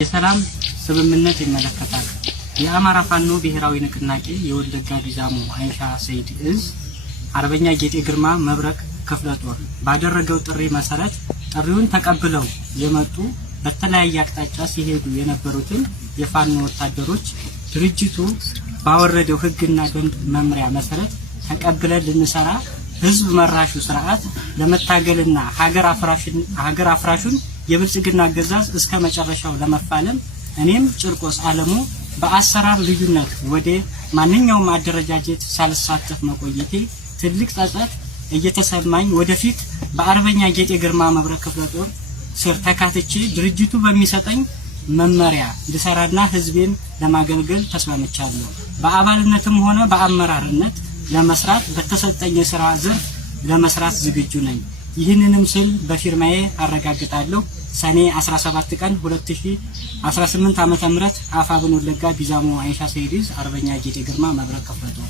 የሰላም ስምምነት ይመለከታል። የአማራ ፋኖ ብሔራዊ ንቅናቄ የወለጋ ቢዛሞ አይሻ ሰይድ እዝ አርበኛ ጌጤ ግርማ መብረቅ ክፍለ ጦር ባደረገው ጥሪ መሰረት ጥሪውን ተቀብለው የመጡ በተለያየ አቅጣጫ ሲሄዱ የነበሩትን የፋኖ ወታደሮች ድርጅቱ ባወረደው ህግና ደንብ መመሪያ መሰረት ተቀብለን ልንሰራ ህዝብ መራሹ ስርዓት ለመታገልና ሀገር አፍራሹን የብልጽግና አገዛዝ እስከ መጨረሻው ለመፋለም እኔም ጭርቆስ አለሙ በአሰራር ልዩነት ወደ ማንኛውም አደረጃጀት ሳልሳተፍ መቆየቴ ትልቅ ጸጸት እየተሰማኝ ወደፊት በአርበኛ ጌጤ ግርማ መብረቅ ክፍለ ጦር ስር ተካትቼ ድርጅቱ በሚሰጠኝ መመሪያ ልሰራና ህዝቤን ለማገልገል ተስማምቻለሁ። በአባልነትም ሆነ በአመራርነት ለመስራት በተሰጠኝ የሥራ ዘርፍ ለመስራት ዝግጁ ነኝ። ይህንንም ስል በፊርማዬ አረጋግጣለሁ። ሰኔ 17 ቀን 2018 ዓ.ም አፋብን ወለጋ ቢዛሞ አይሻ ሰይድ እዝ አርበኛ ጌጤ ግርማ መብረቅ ክፍለ ጦር